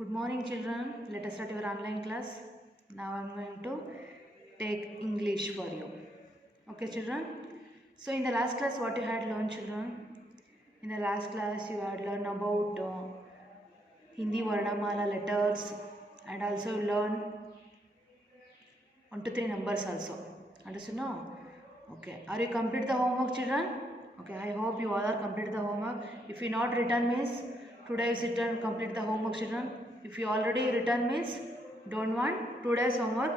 Good morning, children. Let us start your online class. Now I am going to take English for you. Okay, children. So in the last class, what you had learned, children? In the last class, you had learned about Hindi Varnamala letters, and also learn 1 to 3 numbers also. Understood? No? Okay. Are you complete the homework, children? Okay. I hope you all are complete the homework. If you not written means today is written complete the homework, children. If you already written means don't want today's homework.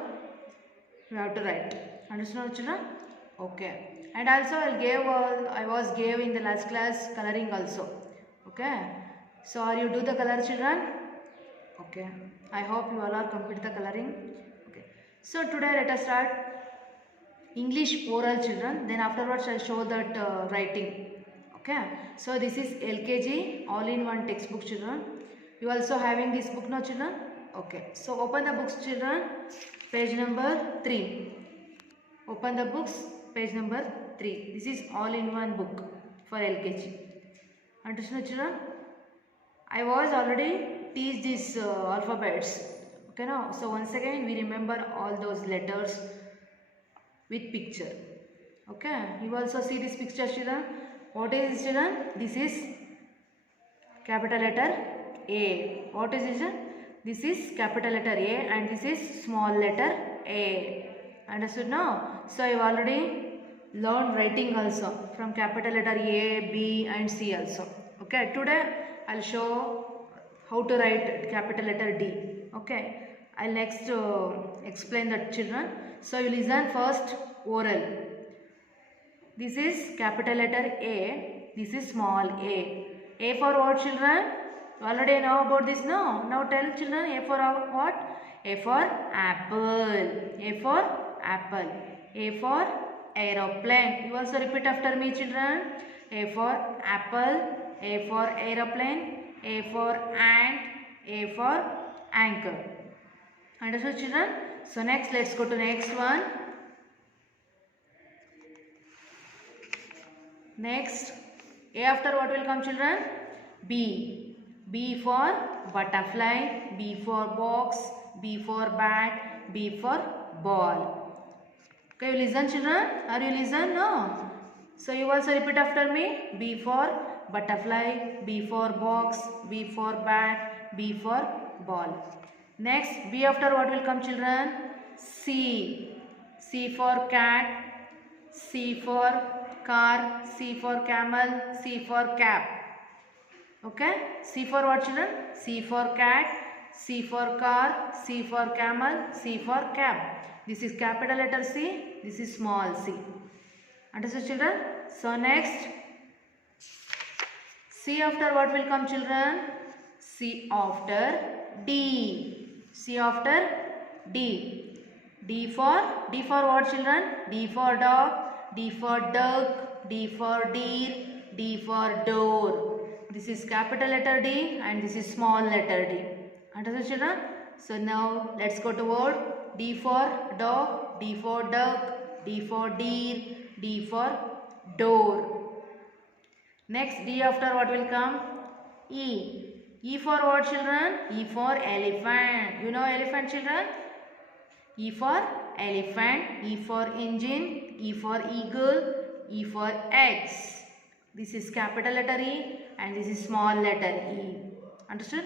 You have to write. Understand, children? Okay. And also I was gave in the last class coloring also. Okay. So are you do the color, children? Okay. I hope you all are complete the coloring. Okay. So today let us start English oral, children. Then afterwards I'll show that writing. Okay. So this is LKG all-in-one textbook, children. You also having this book now, children? Okay. So open the books, children. Page number 3. Open the books. Page number 3. This is all-in-one book for LKG. Understand, children? I was already teach these alphabets. Okay, now so once again we remember all those letters with picture. Okay, you also see this picture, children. What is this, children? This is capital letter A. What is this? This is capital letter A and this is small letter A. Understood now? So you already learned writing also from capital letter A, B and C also. Okay, today I'll show how to write capital letter D. Okay, I'll next explain that, children. So you listen first oral. This is capital letter A. This is small a. A for what, children? You already know about this, no? Now tell children, A for what? A for apple. A for apple. A for aeroplane. You also repeat after me, children. A for apple. A for aeroplane. A for ant. A for anchor. Understood, children? So next, let's go to next one. Next, A after what will come, children? B. B for butterfly. B for box. B for bat. B for ball. Okay, you listen, children? Are you listen? No. So you also repeat after me. B for butterfly. B for box. B for bat. B for ball. Next, B after what will come, children? C. C for cat. C for car. C for camel. C for cap. Okay? C for what, children? C for cat. C for car. C for camel. C for cap. This is capital letter C. This is small c. Understood, children? So next, C after what will come, children? C after D. C after D. D for what, children? D for dog. D for duck. D for deer. D for door. This is capital letter D and this is small letter D. Understood, children? So now let's go to word. D for dog. D for duck. D for deer. D for door. Next, D after what will come? E. E for what, children? E for elephant. You know elephant, children? E for elephant. E for engine. E for eagle. E for eggs. This is capital letter E and this is small letter E. Understood?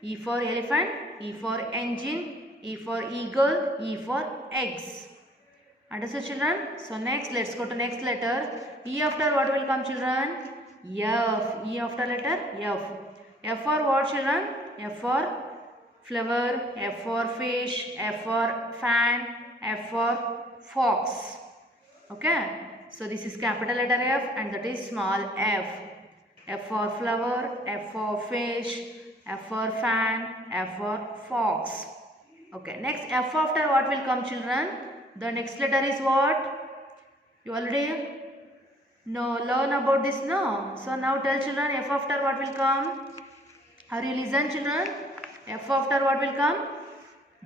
E for elephant. E for engine. E for eagle. E for eggs. Understood, children? So next, let's go to next letter. E after what will come, children? F. E after letter F. F for what, children? F for flower. F for fish. F for fan. F for fox. Okay. So this is capital letter F and that is small f. F for flower. F for fish. F for fan. F for fox. Okay. Next, F after what will come, children? The next letter is what? You already learn about this, no? So now tell children, F after what will come? Are you listen, children? F after what will come?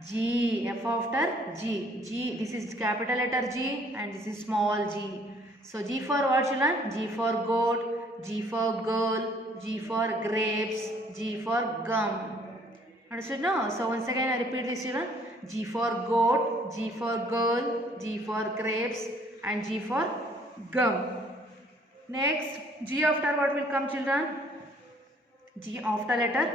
G. F after G. G, this is capital letter G and this is small g. So G for what, children? G for goat. G for girl. G for grapes. G for gum. Understood? No? So once again I repeat this children. G for goat, G for girl, G for grapes and G for gum. Next, G after what will come children? G after letter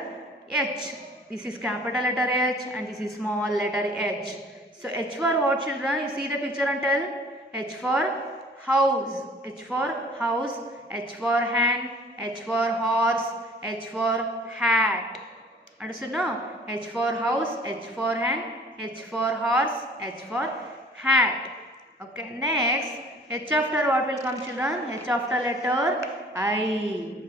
H. This is capital letter H and this is small letter H. So H for what children? You see the picture and tell. H for house, H for house, H for hand, H for horse, H for hat. Understood no? H for house, H for hand, H for horse, H for hat. Okay, next H after what will come children? H after letter I.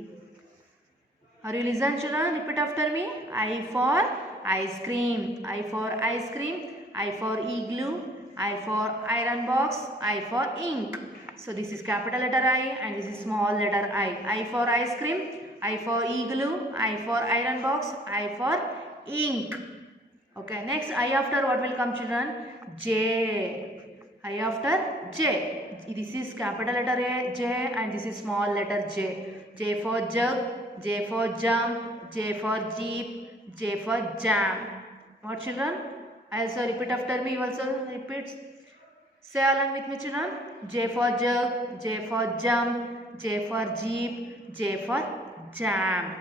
Are you listen children? Repeat after me. I for ice cream. I for ice cream. I for igloo. I for iron box. I for ink. So this is capital letter I and this is small letter I. I for ice cream. I for igloo. I for iron box. I for ink. Okay. Next I after what will come children? J. I after J. This is capital letter A, J and this is small letter J. J for jug. J for jump, J for jeep, J for jam. What children? I also repeat after me. You also repeat. Say along with me children. J for jug, J for jump, J for jeep, J for jam.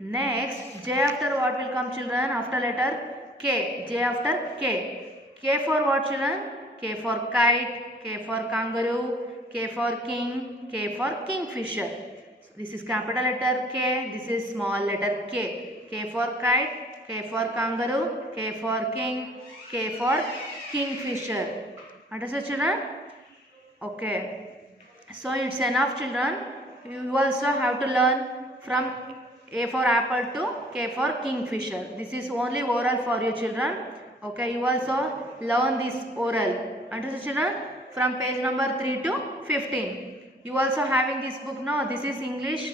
Next, J after what will come children? After letter K. J after K. K for what children? K for kite, K for kangaroo, K for king, K for kingfisher. This is capital letter K, this is small letter K. K for kite, K for kangaroo, K for king, K for kingfisher. Understood children? Okay. So it's enough children. You also have to learn from A for apple to K for kingfisher. This is only oral for you children. Okay, you also learn this oral. Understood children? From page number 3 to 15. You also having this book now. This is English.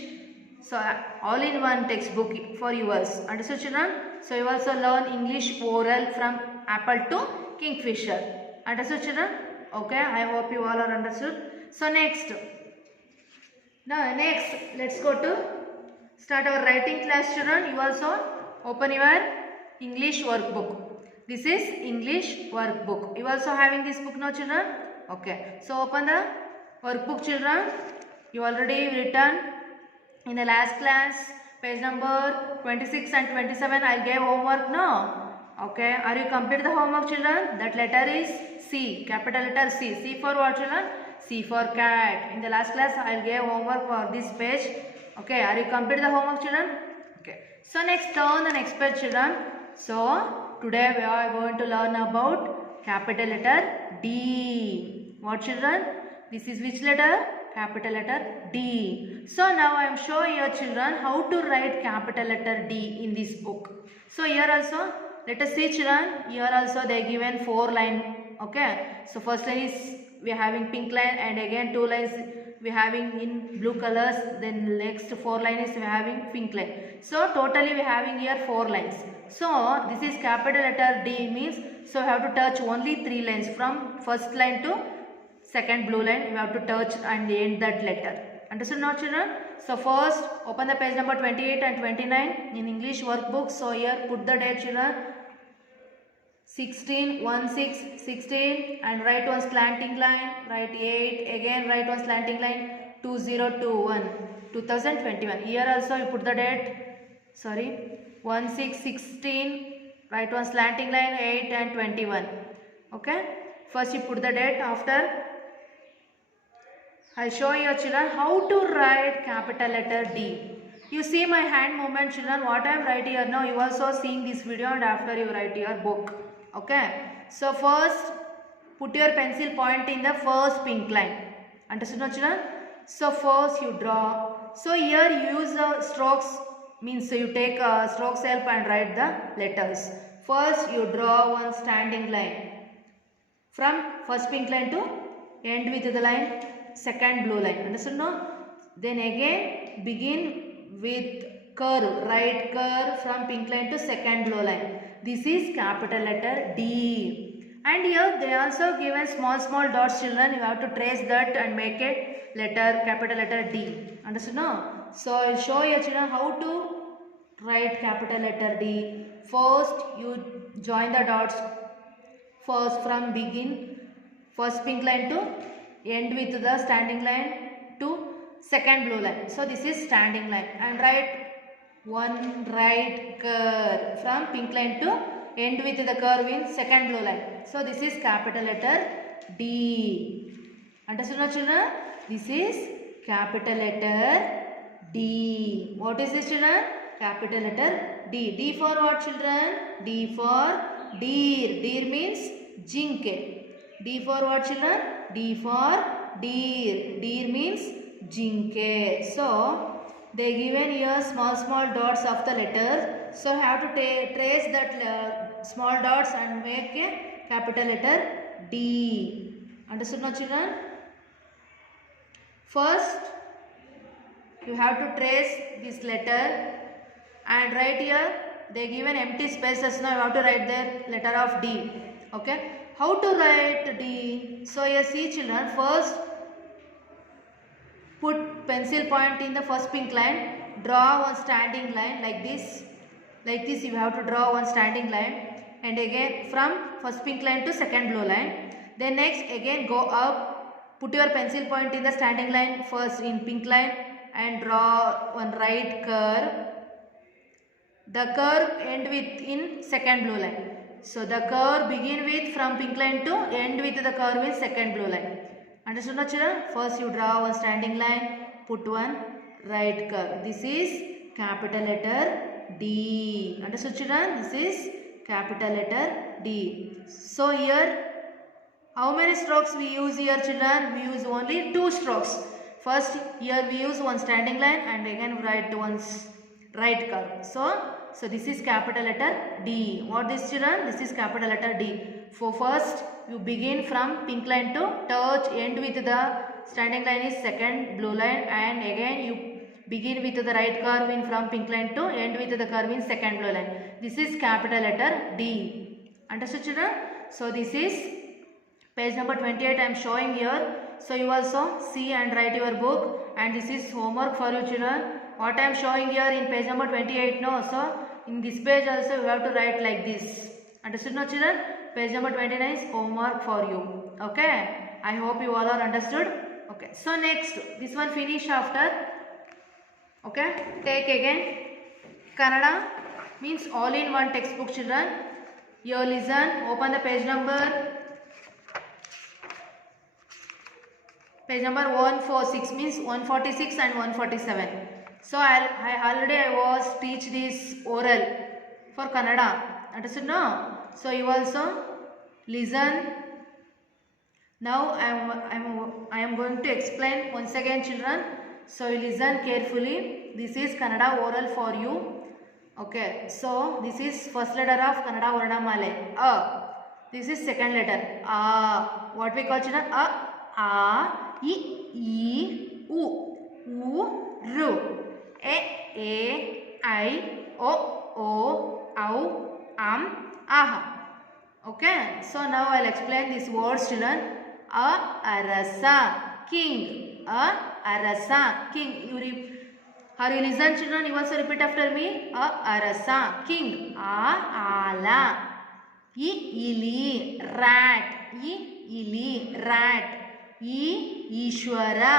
So all in one textbook for yours. Understood children? So you also learn English oral from apple to kingfisher. Understood children? Okay, I hope you all are understood. So next. Now next let's go to start our writing class children. You also open your English workbook. This is English workbook. You also having this book now children? Okay. So open the workbook children. You already written in the last class page number 26 and 27 I gave homework now. Okay. Are you complete the homework children? That letter is C. Capital letter C. C for what children? C for cat. In the last class I gave homework for this page. Okay. Are you complete the homework children? Okay. So next turn the next page children. So today we are going to learn about capital letter D. What children? This is which letter? Capital letter D. So now I am showing your children how to write capital letter D in this book. So here also let us see children. Here also they given 4 lines. Okay. So first line is we are having pink line and again 2 lines we are having in blue colors. Then next 4 lines we are having pink line. So totally we are having here 4 lines. So this is capital letter D means so you have to touch only 3 lines from first line to second blue line. You have to touch and end that letter. Understood now children? So first open the page number 28 and 29 in English workbook. So here put the date children. 16/1/6/16 and write one slanting line. Write 8 again write one slanting line 2021 Here also you put the date. Sorry 1/6/16 write one slanting line 8 and 21. Okay. First you put the date. After I show you children how to write capital letter D. You see my hand movement children what I am writing here now. You also seeing this video and after you write your book. Okay. So first put your pencil point in the first pink line. Understood now children? So first you draw. So here you use the strokes means you take strokes help and write the letters. First you draw one standing line. From first pink line to end with the line second blue line. Understood no? Then again begin with curve, right curve from pink line to second blue line. This is capital letter D. And here they also given small dots children. You have to trace that and make it letter capital letter D. Understood no? So I will show you children how to write capital letter D. First you join the dots first from begin first pink line to end with the standing line to second blue line. So this is standing line, and write one right curve from pink line to end with the curve in second blue line. So this is capital letter D. Understood now children? This is capital letter D. What is this children? Capital letter D. D for what children? D for deer. Deer means jinke. D for what children? D for deer. Deer means jinke. So they given here small dots of the letters. So have to trace that small dots and make a capital letter D. Understood now children? First you have to trace this letter and write here. They given empty spaces. Now you have to write the letter of D. Okay. How to write D? So here see children, first put pencil point in the first pink line, draw one standing line like this. Like this you have to draw one standing line, and again from first pink line to second blue line. Then next again go up, put your pencil point in the standing line first in pink line and draw one right curve. The curve end with in second blue line. So the curve begin with from pink line to end with the curve in second blue line. Understood now children? First you draw one standing line, put one right curve. This is capital letter D. Understood children? This is capital letter D. So here how many strokes we use here children? We use only 2 strokes. First here we use one standing line and again write one's right curve. So this is capital letter D. What this children? This is capital letter D. For first you begin from pink line to touch end with the standing line is second blue line, and again you begin with the right curve in from pink line to end with the curve in second blue line. This is capital letter D. Understood children? So this is page number 28 I am showing here. So you also see and write your book, and this is homework for you children. What I am showing here in page number 28 no. So in this page also you have to write like this. Understood now children? Page number 29 is homework for you. Okay. I hope you all are understood. Okay. So next this one finish after. Okay. Take again Kannada means all in one textbook children. You listen. Open the page number. Page number 146 means 146 and 147. So I already was teach this oral for Kannada. Understood no? So you also listen. Now I am going to explain once again children. So you listen carefully. This is Kannada oral for you. Okay. So this is first letter of Kannada Varnamale. A. This is second letter. A. What we call children? A. I, U, Ru. E, I, O, Au, Aha. Okay. So now I will explain these words children. A arasa, king. A arasa, king. Are you listen children? You also repeat after me. A arasa, king. A ala. I ili, rat. I ili, rat. Ishwara,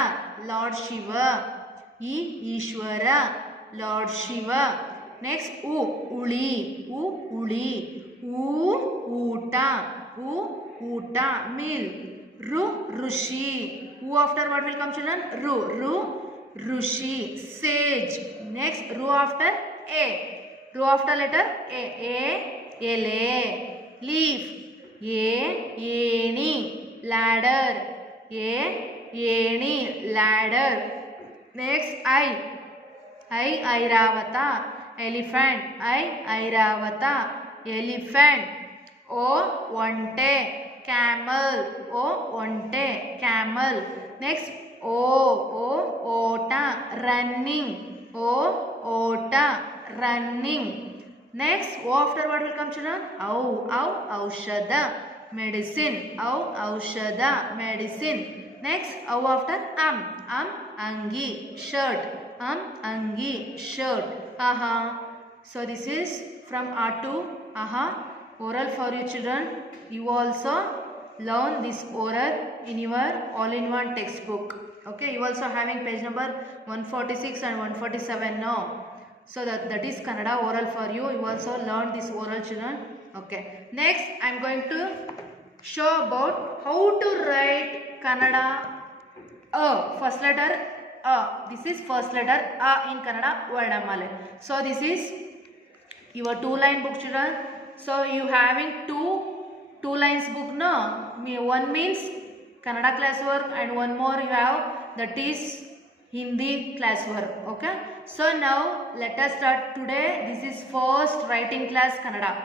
Lord Shiva. Ishwara, Lord Shiva. Next, uli, uli. Uta, uta, meal. Rushi. After what will come children? Rushi, sage. Next, after a. After letter a, ele. Leaf, eni. Ladder. Yeni, ladder. Next, I Airavata, elephant. Airavata, elephant. O, onte, camel. O, onte, camel. Next, ota, running. Ota, running. Next, after what will come children? Aushada, medicine. Aushada, medicine. Next, after angi, shirt. Angi, shirt. So this is from A to Aha. Oral for you children. You also learn this oral in your all-in-one textbook. Okay, you also having page number 146 and 147 now. So that is Kannada oral for you. You also learn this oral children. Okay. Next I am going to show about how to write Kannada first letter this is first letter in Kannada Vardamale. So this is your 2-line book children. So you having two lines book no, one means Kannada classwork and one more you have, that is Hindi classwork. Okay, so now let us start today. This is first writing class Kannada.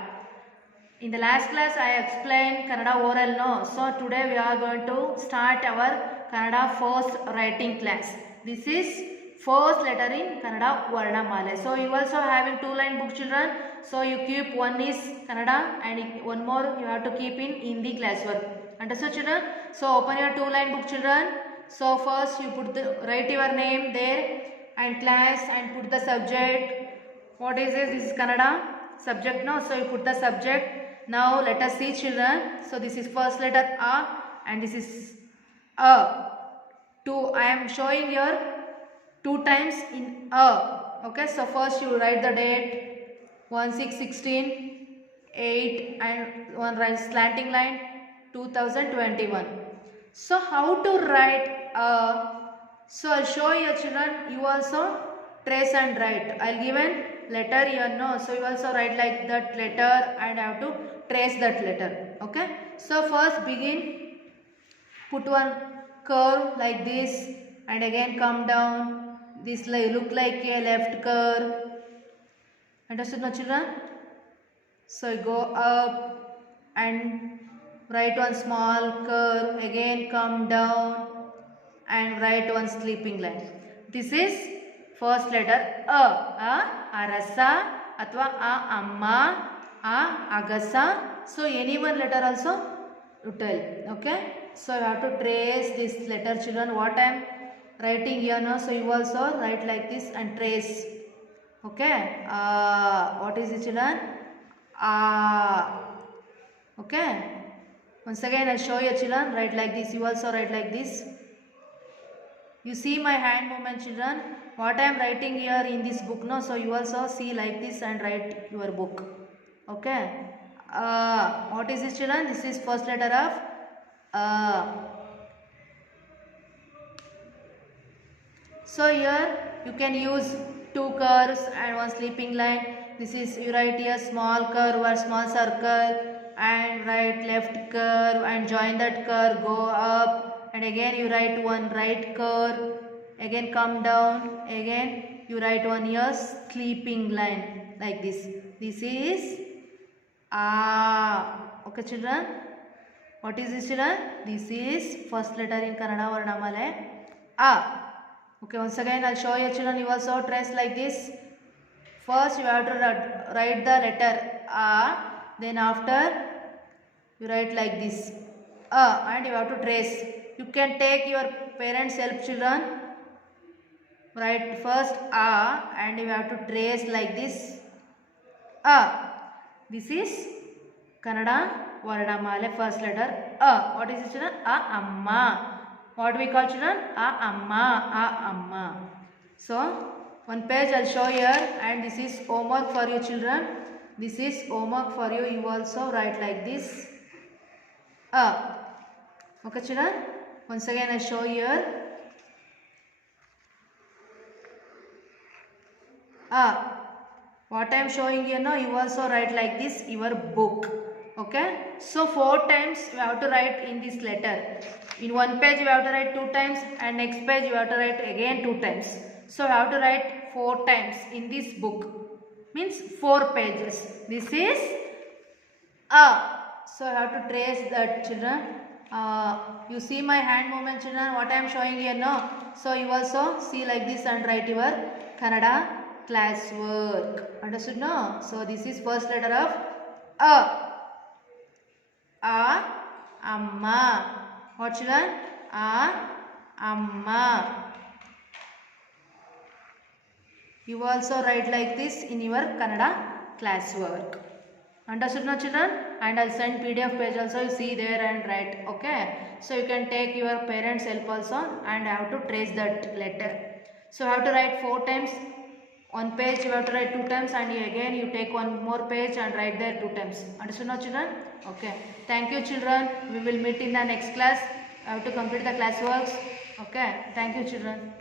In the last class I explained Kannada oral no. So today we are going to start our Kannada first writing class. This is first letter in Kannada Varnamala. So you also having 2-line book children. So you keep one is Kannada and one more you have to keep in Hindi classwork. Understood children? So open your 2-line book children. So first you write your name there and class and put the subject. What is this? This is Kannada subject no. So you put the subject. Now let us see children. So this is first letter A and this is A. 2. I am showing here 2 times in A. Okay. So first you write the date 1/6/16, 8 and one slanting line 2021. So how to write A? So I'll show you children. You also trace and write. I'll give an letter here no. So you also write like that letter and have to trace that letter. Okay. So first begin, put one curve like this and again come down. This look like a left curve. Understood no children? So you go up and write one small curve, again come down and write one sleeping line. This is first letter A arasa athwa A amma, A agasa. So any one letter also you tell. Okay. So you have to trace this letter children. What I am writing here now. So you also write like this and trace. Okay. What is it children? Okay. Once again I will show you children. Write like this. You also write like this. You see my hand movement children. What I am writing here in this book no. So you also see like this and write your book. Okay. What is this children? This is first letter of So here you can use 2 curves and one sleeping line. This is you write here small curve or small circle and write left curve and join that curve, go up and again you write one right curve, again come down, again you write one here sleeping line like this. This is okay children. What is this children? This is first letter in Kannada Varnamala A. Okay, once again I will show you children. You also trace like this. First you have to write the letter A, then after you write like this and you have to trace. You can take your parents' help children. Write first A and you have to trace like this A. This is Kannada Varnamala first letter A. What is it children? A amma. What we call children? A amma. A amma. So one page I will show here and this is homework for you children. This is homework for you. You also write like this A. Okay children. Once again I show here A. What I am showing here now, you also write like this your book. Okay. So 4 times you have to write in this letter. In one page you have to write 2 times and next page you have to write again 2 times. So you have to write 4 times in this book. Means 4 pages. This is A. So you have to trace that children. You see my hand movement children. What I am showing here now. So you also see like this and write your Kannada classwork. Understood no? So this is first letter of A. A amma. What children? A amma. You also write like this in your Kannada classwork. Understood now children? And I'll send PDF page also, you see there and write. Okay. So you can take your parents help also and have to trace that letter. So you have to write 4 times. On page you have to write 2 times and again you take one more page and write there 2 times. Understood now children? Okay. Thank you children. We will meet in the next class. I have to complete the classworks. Okay. Thank you children.